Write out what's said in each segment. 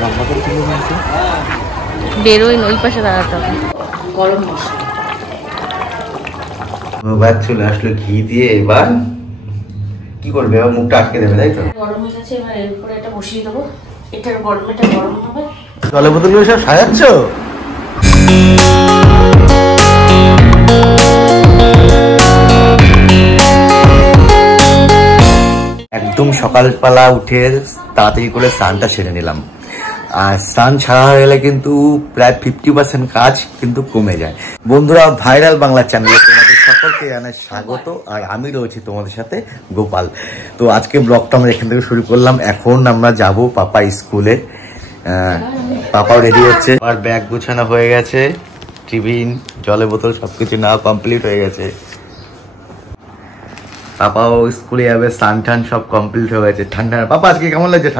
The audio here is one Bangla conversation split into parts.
লম্বা করে তুলে নিয়েছে, বেরোই ওই পাশে দাঁড়াতে হবে। গরম মশলা ভাত চলে আসলো ঘি দিয়ে। এবার কি করবে? এবার মুখটা আটকে দেবে, তাই তো? গরম হয়ে গেছে, এবার এর উপরে এটা বসিয়ে দেবো। এটার গরম, এটা গরম হবে। জলের বোতলগুলো সব সাজাচ্ছ? একদম সকালবেলা উঠে তাড়াতাড়ি করে স্নানটা সেরে নিলাম। আর স্নান ছাড়া হয়ে গেলে কিন্তু প্রায় 50% কাজ কিন্তু কমে যায়। বন্ধুরা, ভাইরাল বাংলা চ্যানেলে তোমাদের সকলকে জানাই স্বাগত। আর আমি রয়েছি তোমাদের সাথে গোপাল। তো আজকে ব্লগটা আমরা এখান থেকে শুরু করলাম। এখন আমরা যাব পাপা স্কুলে। পাপাও রেডি হচ্ছে, আর ব্যাগ গুছানো হয়ে গেছে, টিফিন, জলের বোতল সবকিছু নেওয়া কমপ্লিট হয়ে গেছে। পাপাও স্কুলে যাবে, স্নান টান সব কমপ্লিট হয়ে গেছে। ঠান্ডা পাপা আজকে কেমন লাগছে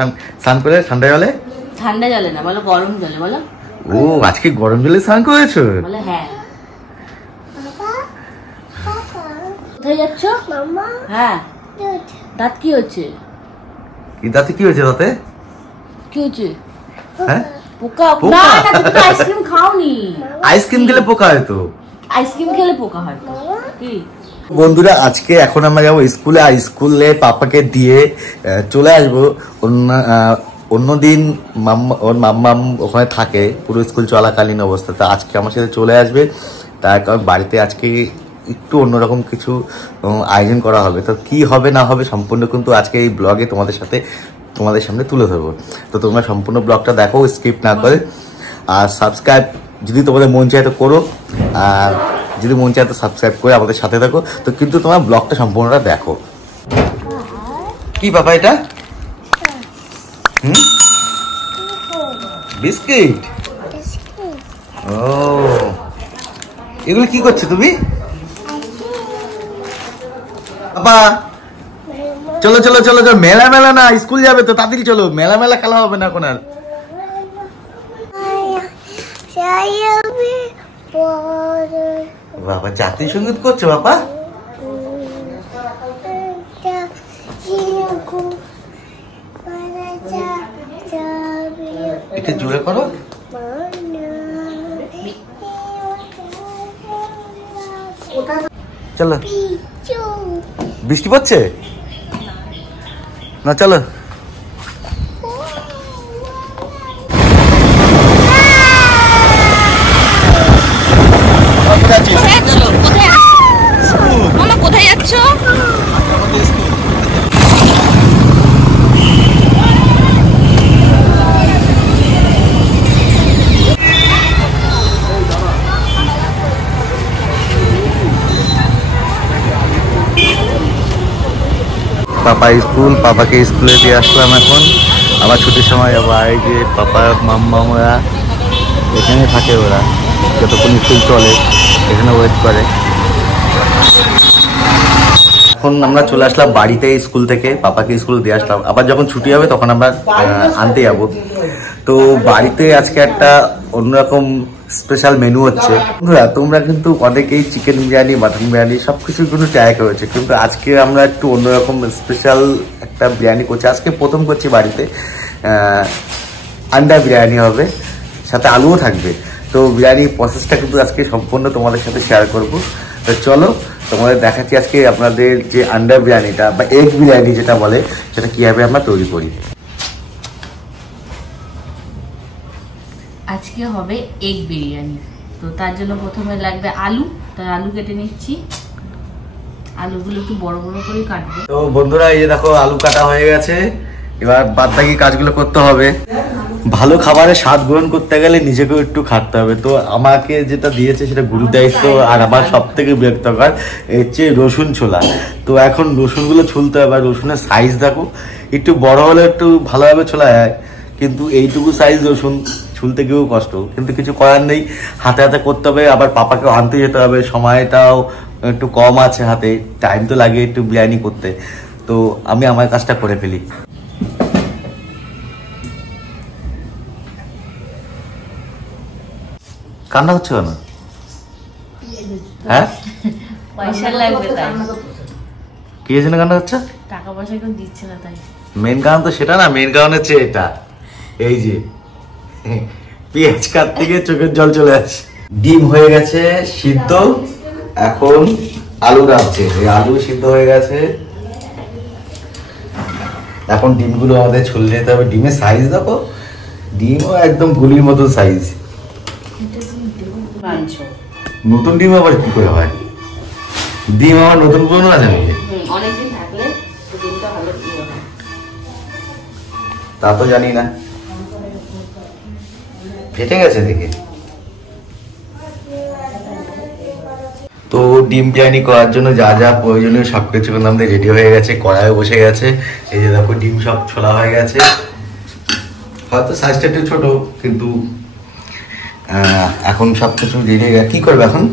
স্নান করে? ঠান্ডা জলে? ঠান্ডা জলে না, বলো গরম জলে। বলো ও আজকে গরম জলে স্নান করেছো? বলো হ্যাঁ। কোথায় যাচ্ছ? হ্যাঁ, দাঁত কি হচ্ছে? কি দাঁতে কি হয়েছে? দাঁতে কি হচ্ছে? হ্যাঁ, পোকা। না না, তুমি তো আইসক্রিম খাওনি। আইসক্রিম খেলে পোকা হয় তো? আইসক্রিম খেলে পোকা হয় কি? বন্ধুরা, আজকে এখন আমরা যাবো স্কুলে। আর স্কুলে পাপাকে দিয়ে চলে আসবো। অন্যদিন ওর মাম্মাম ওখানে থাকে পুরো স্কুল চলাকালীন অবস্থাতে। আজকে আমার সাথে চলে আসবে, তার কারণ বাড়িতে আজকে একটু অন্যরকম কিছু আয়োজন করা হবে। তো কি হবে না হবে সম্পূর্ণ কিন্তু আজকে এই ব্লগে তোমাদের সামনে তুলে ধরবো। তো তোমরা সম্পূর্ণ ব্লগটা দেখো, স্কিপ না করে। আর সাবস্ক্রাইব যদি তোমাদের মন চায় তো করো, আর যদি মন চায় তো সাবস্ক্রাইব করে আমাদের সাথে থাকো। তো কিন্তু তোমার ব্লগটা সম্পূর্ণটা দেখো। কি বাবা এটা? বিস্কিট? ও, এগুলো কি করছো তুমি? বাবা চলো চলো চলো চলো, মেলা মেলা না, স্কুল যাবে তো, তাড়াতাড়ি চলো। মেলা মেলা খেলা হবে না এখন আর। বাবা জাতীয় সঙ্গীত করছো বাবা? একটু জোরে করো। চলো, বৃষ্টি পড়ছে না? চলো কোথায় যাচ্ছ? পাপাকে স্কুলে দিয়ে আসলাম। এখন আবার ছুটির সময় যাবো। আর এই যে পাপা মাম্মামরা এখানে থাকে, ওরা যতক্ষণ স্কুল চলে এখানে ওয়েট করে। এখন আমরা চলে আসলাম বাড়িতে স্কুল থেকে, পাপাকে স্কুল দিয়ে আসলাম। আবার যখন ছুটি হবে তখন আমরা আনতে যাবো। তো বাড়িতে আজকে একটা অন্যরকম স্পেশাল মেনু হচ্ছে। বন্ধুরা, তোমরা কিন্তু অনেকেই চিকেন বিরিয়ানি, মাটন বিরিয়ানি সবকিছু কিন্তু ট্রাই করেছে, কিন্তু আজকে আমরা একটু অন্যরকম স্পেশাল একটা বিরিয়ানি করছি। আজকে প্রথম করছি বাড়িতে। আন্ডা বিরিয়ানি হবে, সাথে আলুও থাকবে। তো বিরিয়ানির প্রসেসটা কিন্তু আজকে সম্পূর্ণ তোমাদের সাথে শেয়ার করব। তো চলো তোমাদের দেখাচ্ছি আজকে আপনাদের যে আন্ডা বিরিয়ানিটা বা এগ বিরিয়ানি যেটা বলে, সেটা কিভাবে আমরা তৈরি করি। আজকে হবে এগ বিরিয়ানি। তো তার জন্য প্রথমে লাগবে আলু। তাই আলু কেটে নিচ্ছি। আলুগুলো একটু বড় বড় করে কাটবো। তো বন্ধুরা, এই যে দেখো আলু কাটা হয়ে গেছে। এবার বাদ বাকি কাজগুলো করতে হবে। ভালো খাবারের স্বাদ গ্রহণ করতে গেলে নিজেকেও একটু খাটতে হবে। তো আমাকে যেটা দিয়েছে সেটা গুরু দায়িত্ব। আর আমার সব থেকে বিরক্তকর হচ্ছে রসুন ছোলা। তো এখন রসুনগুলো ছুলতে হবে। আর রসুনের সাইজ দেখো, একটু বড় হলে একটু ভালোভাবে ছোলা যায়, কিন্তু এইটুকু সাইজ রসুন ছুলতে গিয়েও কষ্ট। কিন্তু কিছু করার নেই, হাতে হাতে করতে হবে। আবার পাপাকেও আনতে যেতে হবে, সময়টাও একটু কম আছে হাতে, টাইম তো লাগে একটু বিরিয়ানি করতে। তো আমি আমার কাজটা করে ফেলি। কান্না হচ্ছে কেন? হ্যাঁ, পয়সা লাগবে তাই। কি জন্য কান্না হচ্ছে? টাকা পয়সা কেউ দিচ্ছে না তাই। মেন কারণ তো সেটা না, মেন কারণ হচ্ছে এটা। এই যে পেঁয়াজ কাটতে গিয়ে চোখের জল চলে আসে। ডিম হয়ে গেছে সিদ্ধ, এখন আলু রাখছে। আলু সিদ্ধ হয়ে গেছে, এখন ডিমগুলো আমাদের ছুলে যেতে হবে। ডিমের সাইজ দেখো, ডিমও একদম গুলির মতো সাইজ। নতুন ডিম আবার কি করে হয়? ডিম আমার নতুন পুরনো আছে নাকি? অনেকদিন থাকলে ডিমটা ভালো হয় তা তো জানি না। ফেটে গেছে দেখে। তো ডিম বিরিয়ানি করার জন্য যা যা প্রয়োজনীয় সবকিছু কিন্তু আমাদের রেডি হয়ে গেছে, কড়াইয়ে বসে গেছে। এই যে দেখো ডিম সব ছোলা হয়ে গেছে। হয়তো সাইজটা একটু ছোট, কিন্তু এখন সবকিছু রেডি হয়ে গেছে। কি করবে এখন?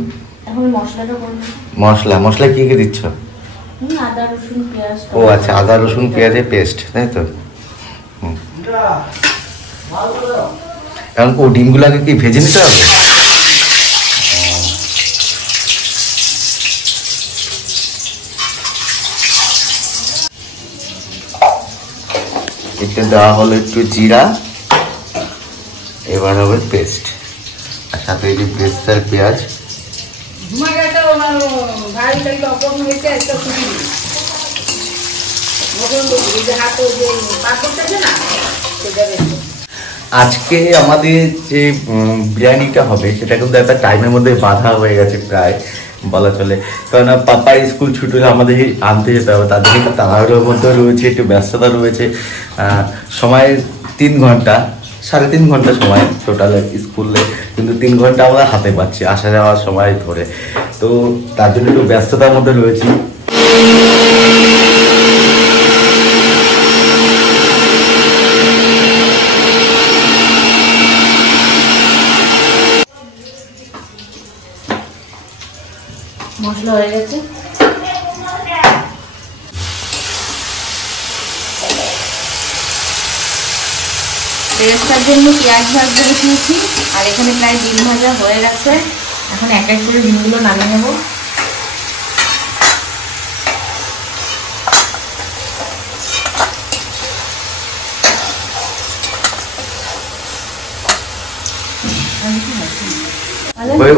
মশলা কি কি দিচ্ছ? আদা রসুন পেঁয়াজ। ও আচ্ছা, আদা রসুন পেঁয়াজের পেস্ট, তাই তো। এখন ও ডিমগুলোকে কি ভেজে নিতে হবে? এতে দেওয়া হলো একটু জিরা, এবার হবে পেস্ট, আর সাথে এই যে পেস্ট আর পেঁয়াজ। আজকে আমাদের যে বিরিয়ানিটা হবে সেটা কিন্তু একটা টাইমের মধ্যে বাঁধা হয়ে গেছে প্রায় বলা চলে, কারণ পাপার স্কুল ছুটি হলে আমাদের আনতে যেতে হবে। তাদের কিন্তু তাড়াহুড়োর মধ্যে রয়েছে, একটু ব্যস্ততা রয়েছে। সময় 3 ঘন্টা, 3.5 ঘন্টা সময় টোটাল স্কুলে, কিন্তু 3 ঘন্টা আমরা হাতে পাচ্ছি আসা যাওয়ার সময় ধরে। তো তার জন্য একটু ব্যস্ততার মধ্যে রয়েছি। মশলা হয়ে গেছে, বেরেস্তার জন্য পেঁয়াজ ভাজতে বসিয়েছি, আর এখানে প্রায় ডিম ভাজা হয়ে গেছে। এখন এক এক করে ডিমগুলো নামিয়ে নেব।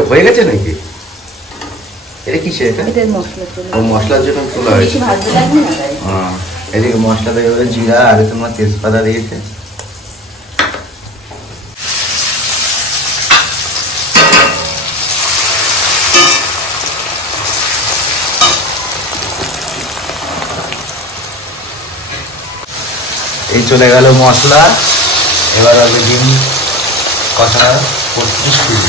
হয়ে গেছে নাকি? এটা কি সেটা? মশলার জন্য তোলা হয়েছে। এদিকে মশলা দিয়ে জিরা আর তোমার তেজপাতা দিয়েছে। এই চলে গেল মশলা, এবার হবে ডিম কষা করতে শুরু।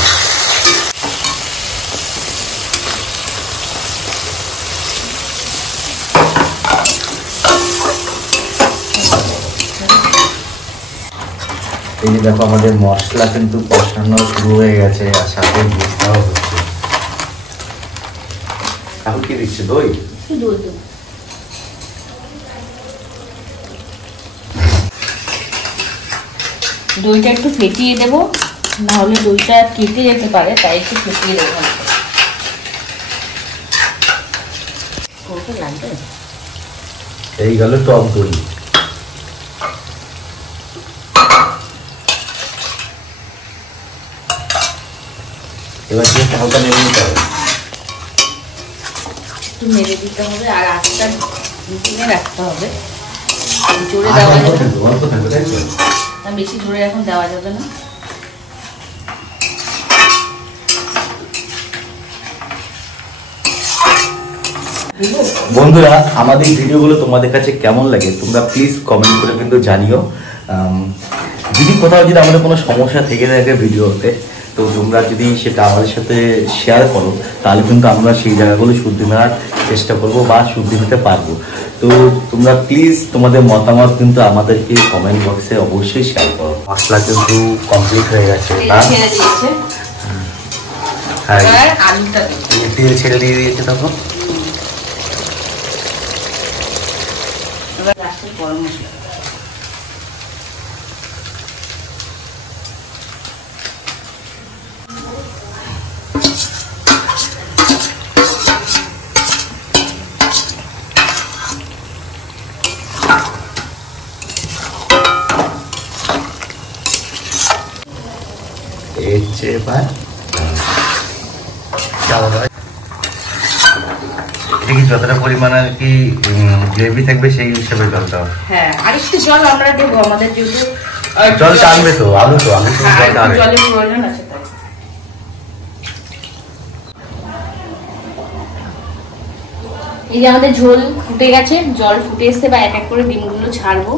এই যে দেখো আমাদের মশলা কিন্তু কষানো শুরু হয়ে গেছে, আর সাথে বুঝতেও হচ্ছে। এখন কি দিচ্ছে? দই। দইটা একটু ফেটিয়ে দেবো, না হলে দইটা কেটে যেতে পারে, তাই একটু ফেটিয়ে দেবো। এই গেল টক দই। এবার কি হালকা নেড়ে দিতে হবে, একটু নেড়ে দিতে হবে, আর আঁচটা মিটিয়ে রাখতে হবে। জোরে দেওয়া যাবে না, বেশি জোরে এখন দেওয়া যাবে না। বন্ধুরা, আমাদের ভিডিওগুলো তোমাদের কাছে কেমন লাগে তোমরা প্লিজ কমেন্ট করে কিন্তু জানিও। যদি কোথাও যদি আমাদের কোনো সমস্যা থেকে থাকে ভিডিওতে, তো তোমরা যদি সেটা আমাদের সাথে শেয়ার করো, তাহলে কিন্তু আমরা সেই জায়গাগুলো শুদ্ধি নেওয়ার চেষ্টা করবো বা শুদ্ধি নিতে পারবো। তো তোমরা প্লিজ তোমাদের মতামত কিন্তু আমাদেরকে কমেন্ট বক্সে অবশ্যই শেয়ার করো। মশলা কিন্তু কমপ্লিট হয়ে গেছে, হ্যাঁ তেল ছেড়ে দিয়ে দিয়েছে। তখন গরম মশলা এর চেয়ে এবার এটা কি যতটা পরিমাণ আর কি গ্রেভি থাকবে সেই হিসেবে জলটা? হ্যাঁ, আর একটু জল আমরা দেবো, আমাদের যেহেতু জল টানবে তো, আলু তো আলু তো জল টানবে, জলের প্রয়োজন আছে। এই যে আমাদের ঝোল ফুটে গেছে, জল ফুটে এসছে, বা এক এক করে ডিমগুলো ছাড়বো।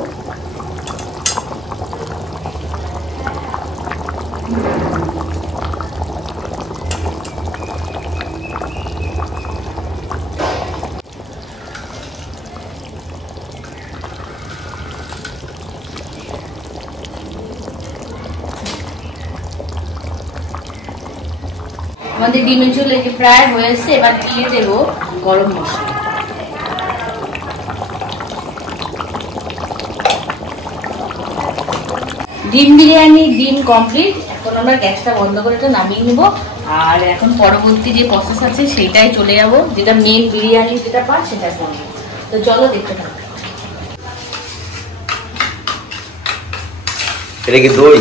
আমাদের ডিমের ঝোল এই যে প্রায় হয়েছে, এবার দিয়ে দেবো গরম মশলা। ডিম বিরিয়ানি ডিম কমপ্লিট। এখন আমরা গ্যাসটা বন্ধ করে এটা নামিয়ে নিব, আর এখন পরবর্তী যে প্রসেস আছে সেটাই চলে যাব, যেটা মেন বিরিয়ানি যেটা পার সেটা করবো। তো চলো দেখতে থাকো। এটা কি দই?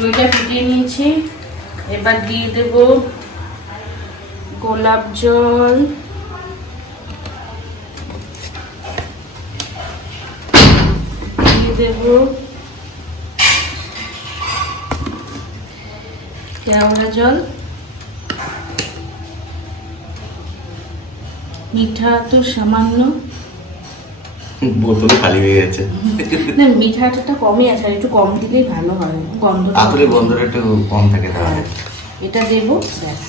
দইটা ফুটিয়ে নিয়েছি, এবার দিয়ে দেব গোলাপ জল, দিয়ে দেব কেওড়া জল, মিঠা তো সামান্য, বোতল খালি হয়ে গেছে। না, মিঠাটা কমই আছে, একটু কম দিলেই ভালো হয়, গন্ধটা একটু কম থাকে তাহলে। এটা দেবো, ব্যাস।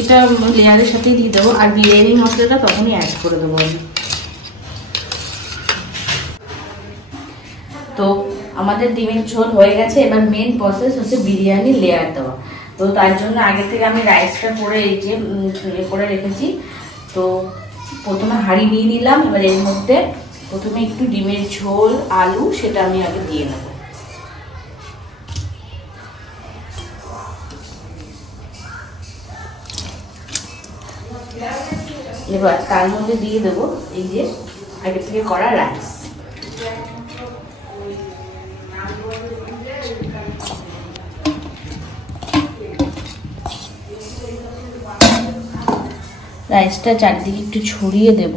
এটা লেয়ারের সাথেই দিয়ে দেবো, আর বিরিয়ানি মশলাটা তখনই অ্যাড করে দেবো আমি। তো আমাদের ডিমের ঝোল হয়ে গেছে, এবার মেন প্রসেস হচ্ছে বিরিয়ানি লেয়ার দেওয়া। তো তার জন্য আগে থেকে আমি রাইসটা করে এই যে করে রেখেছি। তো প্রথমে হাঁড়ি নিয়ে নিলাম, এবার এর মধ্যে প্রথমে একটু ডিমের ঝোল, আলু, সেটা আমি আগে দিয়ে নেব। এবার তার মধ্যে দিয়ে দেবো এই যে আগে থেকে করা রাইস। রাইসটা চারিদিকে একটু ছড়িয়ে দেব।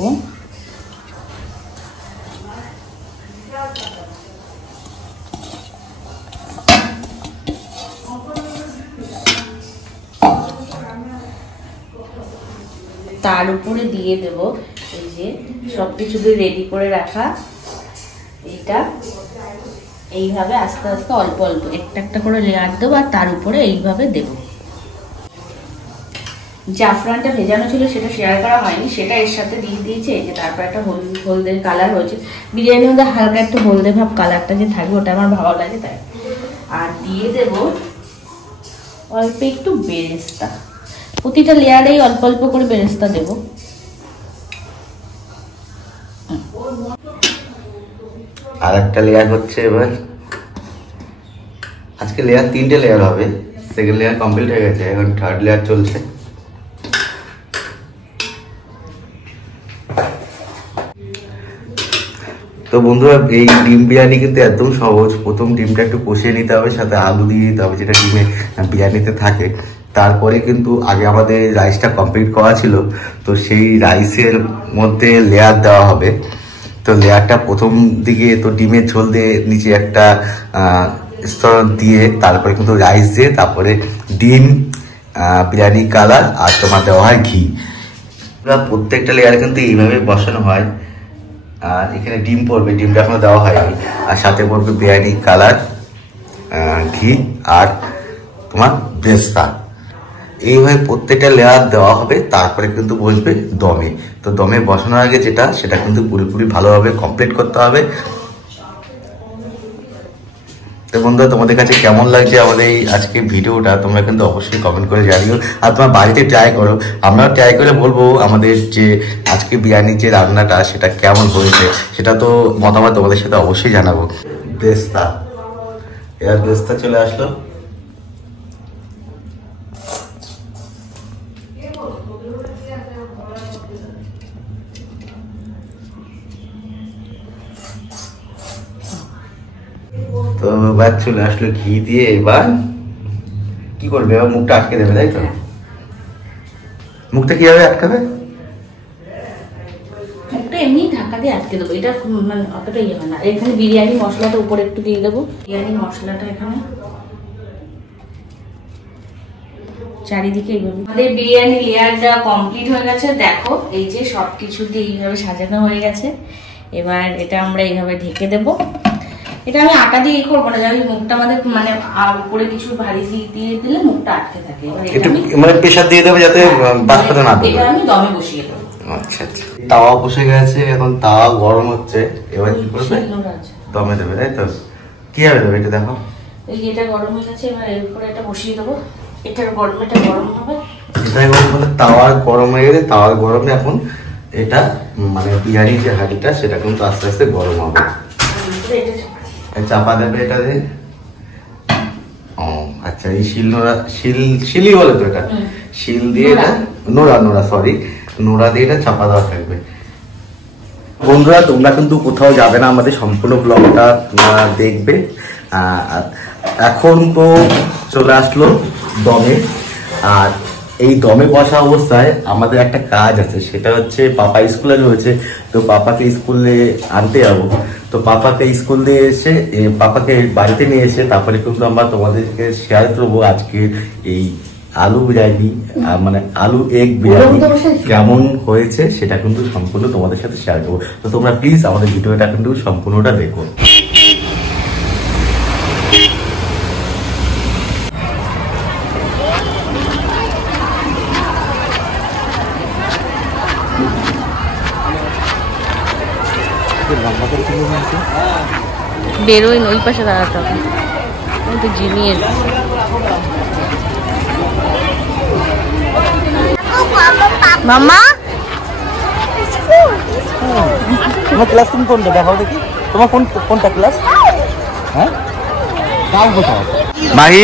তার উপরে দিয়ে দেব এই যে সবকিছু রেডি করে রাখা এইটা। এইভাবে আস্তে আস্তে অল্প অল্প একটা একটা করে লেয়ার দেবো, আর তার উপরে এইভাবে দেব। জাফরানটা ভেজানো ছিল সেটা শেয়ার করা হয়নি, সেটা এর সাথে দিয়ে দিয়েছে। এই যে তারপর একটা হলদের কালার হয়েছে, বিরিয়ানির মধ্যে হালকা একটু হলদে ভাব কালারটা যে থাকবে ওটা আমার ভালো লাগে তাই। আর দিয়ে দেব অল্প একটু বেরেস্তা, প্রতিটা লেয়ারেই অল্প অল্প করে বেরেস্তা দেব। আর একটা লেয়ার হচ্ছে এবার, আজকে লেয়ার 3টে লেয়ার হবে, সেকেন্ড লেয়ার কমপ্লিট হয়ে গেছে, এখন থার্ড লেয়ার চলছে। তো বন্ধুরা, এই ডিম বিরিয়ানি কিন্তু একদম সহজ। প্রথম ডিমটা একটু কষিয়ে নিতে হবে, সাথে আলু দিয়ে দিতে হবে যেটা ডিমে বিরিয়ানিতে থাকে। তারপরে কিন্তু আগে আমাদের রাইসটা কমপ্লিট করা ছিল, তো সেই রাইসের মধ্যে লেয়ার দেওয়া হবে। তো লেয়ারটা প্রথম দিকে তো ডিমের ঝোল দিয়ে নিচে একটা স্তর দিয়ে, তারপরে কিন্তু রাইস দিয়ে, তারপরে ডিম, বিরিয়ানি কালার, আর তোমার দেওয়া হয় ঘি। প্রত্যেকটা লেয়ারে কিন্তু এইভাবে বসানো হয়। আর এখানে ডিম পড়বে, ডিমটা এখনো দেওয়া হয়নি, আর সাথে পড়বে বিরিয়ানি কালার, ঘি, আর তোমার বেরেস্তা। এইভাবে প্রত্যেকটা লেয়ার দেওয়া হবে, তারপরে কিন্তু বসবে দমে। তো দমে বসানোর আগে সেটা কিন্তু পুরোপুরি ভালোভাবে কমপ্লিট করতে হবে। তো বন্ধুরা, তোমাদের কাছে কেমন লাগছে আমাদের এই আজকে ভিডিওটা, তোমরা কিন্তু অবশ্যই কমেন্ট করে জানিও। আর তোমার বাড়িতে ট্রাই করো, আমরাও ট্রাই করে বলবো আমাদের যে আজকে বিরিয়ানির যে রান্নাটা সেটা কেমন হয়েছে, সেটা তো মতামত তোমাদের সাথে অবশ্যই জানাবো। বেরেস্তা, এবার বেরেস্তা চলে আসলো। তো এবার চলে আসলো ঘি দিয়ে। এবার কি করবে? এবার মুখটা আটকে দেবে, তাই তো? মুখটা কিভাবে আটকাবে? মুখটা এমনি ঢাকা দিয়ে আটকে দেবো, এটা মানে অতটা ইয়ে হয় না। এখানে বিরিয়ানি মশলাটা উপরে একটু দিয়ে দেবো, বিরিয়ানি মশলাটা এখানে চারিদিকে এইভাবে। আমাদের বিরিয়ানি লেয়ারটা কমপ্লিট হয়ে গেছে, দেখো এই যে সবকিছু দিয়ে এইভাবে সাজানো হয়ে গেছে। এবার এটা আমরা এইভাবে ঢেকে দেবো। এটা আমি আটা দিয়ে করবো না, জানি মুখটা আমাদের মানে উপরে কিছু ভারী দিয়ে দিলে মুখটা আটকে থাকে। মানে প্রেসার দিয়ে দেবে যাতে বাষ্পটা না এটা আমি দমে বসিয়ে দেবো। আচ্ছা আচ্ছা। তাওয়া বসে গেছে, এখন তাওয়া গরম হচ্ছে। এবার কি করবে? দমে দেবে, তাই তো? কিভাবে দেবে এটা দেখো। এই যে এটা গরম হয়ে গেছে, এবার এর উপরে এটা বসিয়ে দেবো। এটা গরম হবে। এটাই বলতে তাওয়া গরম হয়ে গেলে, তাওয়ার গরমে এখন এটা মানে বিরিয়ানির যে হাঁড়িটা সেটা কিন্তু আস্তে আস্তে গরম হবে। চাপা দেবে এটা দিয়ে। ও আচ্ছা, এই শিলই বলে তো এটা? শিল দিয়ে এটা নোড়া সরি, নোড়া দিয়ে এটা চাপা দেওয়া থাকবে। বন্ধুরা, তোমরা কিন্তু কোথাও যাবে না, আমাদের সম্পূর্ণ ব্লগটা তোমরা দেখবে। এখন তো চলে আসলো দমে। আর এই দমে বসা অবস্থায় আমাদের একটা কাজ আছে, সেটা হচ্ছে পাপা স্কুলে রয়েছে, তো পাপাকে স্কুলে আনতে যাবো। তো পাপাকে স্কুল দিয়ে এসে, পাপাকে বাড়িতে নিয়ে এসে তারপরে কিন্তু আমরা তোমাদেরকে শেয়ার করবো আজকে এই আলু বিরিয়ানি, মানে আলু এগ বিরিয়ানি কেমন হয়েছে সেটা কিন্তু সম্পূর্ণ তোমাদের সাথে শেয়ার করবো। তো তোমরা প্লিজ আমাদের ভিডিওটা কিন্তু সম্পূর্ণটা দেখো। বেরোয় ওই পাশে দাঁড়াতে হবে, তো জিনিয়ে মামা। তোমার ক্লাস তুমি কোনটা দেখাও দেখি, তোমার কোনটা ক্লাস? হ্যাঁ কোথাও মাহি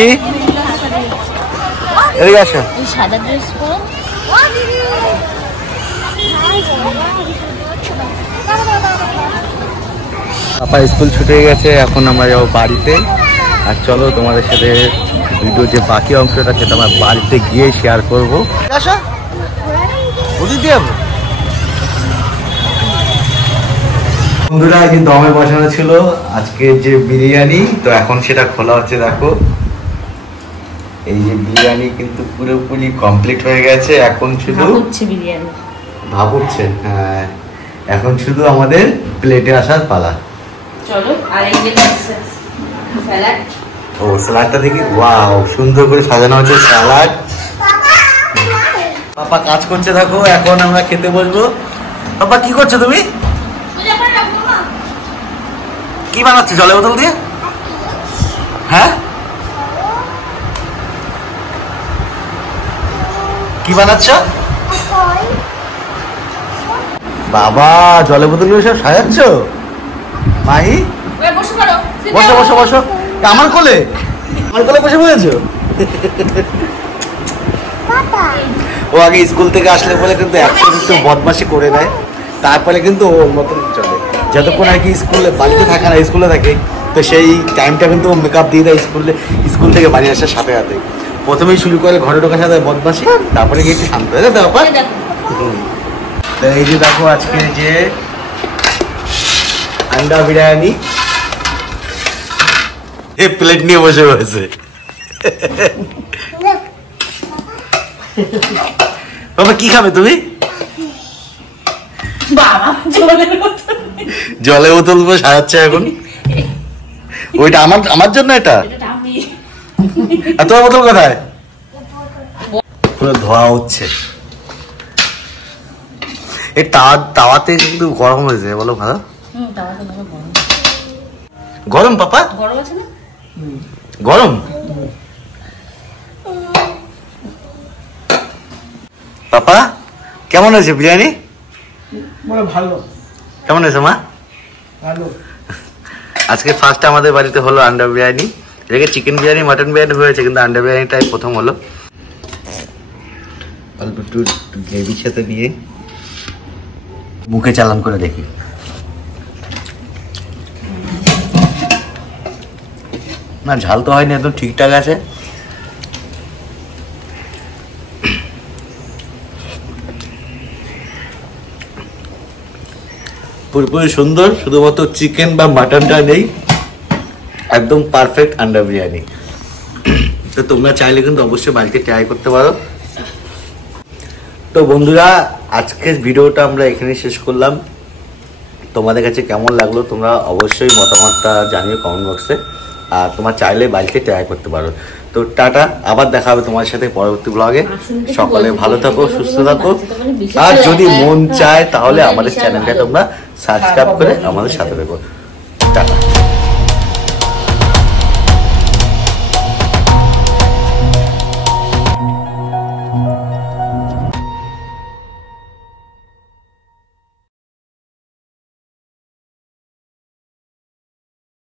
এদিকে আসো। সাদা ড্রেস পরো। পাপা স্কুল ছুটে গেছে, এখন আমরা যাবো বাড়িতে। আর চলো তোমাদের সাথে ভিডিও যে বাকি অংশটা সেটা আমরা বাড়িতে গিয়ে শেয়ার করবো। বন্ধুরা, এই যে দমে বসানো ছিল আজকে যে বিরিয়ানি, তো এখন সেটা খোলা হচ্ছে। দেখো এই যে বিরিয়ানি কিন্তু পুরোপুরি কমপ্লিট হয়ে গেছে। এখন শুধু বিরিয়ানি ভাব উঠছে। হ্যাঁ, এখন শুধু আমাদের প্লেটে আসার পালা। চলো। আর এই যে স্যালাড, ও স্যালাডটা দেখি, ওয়াও সুন্দর করে সাজানো হচ্ছে স্যালাড। পাপা কাজ করছে, দেখো এখন আমরা খেতে বসবো। পাপা কি করছো তুমি? কি বানাচ্ছে জলের বোতল দিয়ে? হ্যাঁ কি বানাচ্ছ বাবা? জলের বোতল দিয়ে সব সাজাচ্ছ? মাহি বসো বসো বসো, আমার কোলে বসে পড়েছো। ও আগে স্কুল থেকে আসলে বলে কিন্তু একটু বদমাশি করে নেয়, তারপরে কিন্তু ওর মতন চলে। যতক্ষণ আর কি স্কুলে বাড়িতে থাকে না, স্কুলে থাকে, তো সেই টাইমটা কিন্তু মেকআপ দিয়ে দেয় স্কুল থেকে বাড়ি আসার সাথে সাথে। প্রথমেই শুরু করে ঘরে ঢোকার সাথে বদমাশি, তারপরে গিয়ে একটু শান্ত হয়ে যায়। ব্যাপার তো এই যে দেখো আজকে যে আন্ডা বিরিয়ানি, এই প্লেট নিয়ে বসে রয়েছে। বাবা কি খাবে তুমি? জলের বোতল সাজাচ্ছে এখন। ওইটা আমার জন্য, এটা আর তোমার বোতল কোথায়? পুরো ধোয়া হচ্ছে। এই তাওয়াতে কিন্তু গরম হয়েছে, বলো ভালো? গরম পাপা? গরম আছে না? গরম। পাপা কেমন হয়েছে বিরিয়ানি? ভালো। কেমন হয়েছে মা? ভালো। আজকে ফার্স্ট আমাদের বাড়িতে হলো আন্ডা বিরিয়ানি। এটাকে চিকেন বিরিয়ানি মাটন বিরিয়ানি হয়েছে, কিন্তু আন্ডা বিরিয়ানিটাই প্রথম হলো। অল্প একটু গ্রেভির সাথে নিয়ে মুখে চালান করে দেখি। না ঝাল তো হয়নি, একদম ঠিকঠাক আছে। পুরোপুরি সুন্দর, শুধুমাত্র চিকেন বা মাটনটা নেই, একদম পারফেক্ট আন্ডা বিরিয়ানি। তো তোমরা চাইলে কিন্তু অবশ্যই বাড়িতে ট্রাই করতে পারো। তো বন্ধুরা, আজকের ভিডিওটা আমরা এখানে শেষ করলাম। তোমাদের কাছে কেমন লাগলো তোমরা অবশ্যই মতামতটা জানিও কমেন্ট বক্সে। আর তোমার চাইলে বাড়িতে ট্রাই করতে পারো। তো টাটা, আবার দেখা হবে তোমার সাথে পরবর্তী ব্লগে। সকলে ভালো থাকো, সুস্থ থাকো। আর যদি মন চায় তাহলে আমাদের চ্যানেলটা তোমরা সাবস্ক্রাইব করে আমাদের সাথে থাকো। টাটা।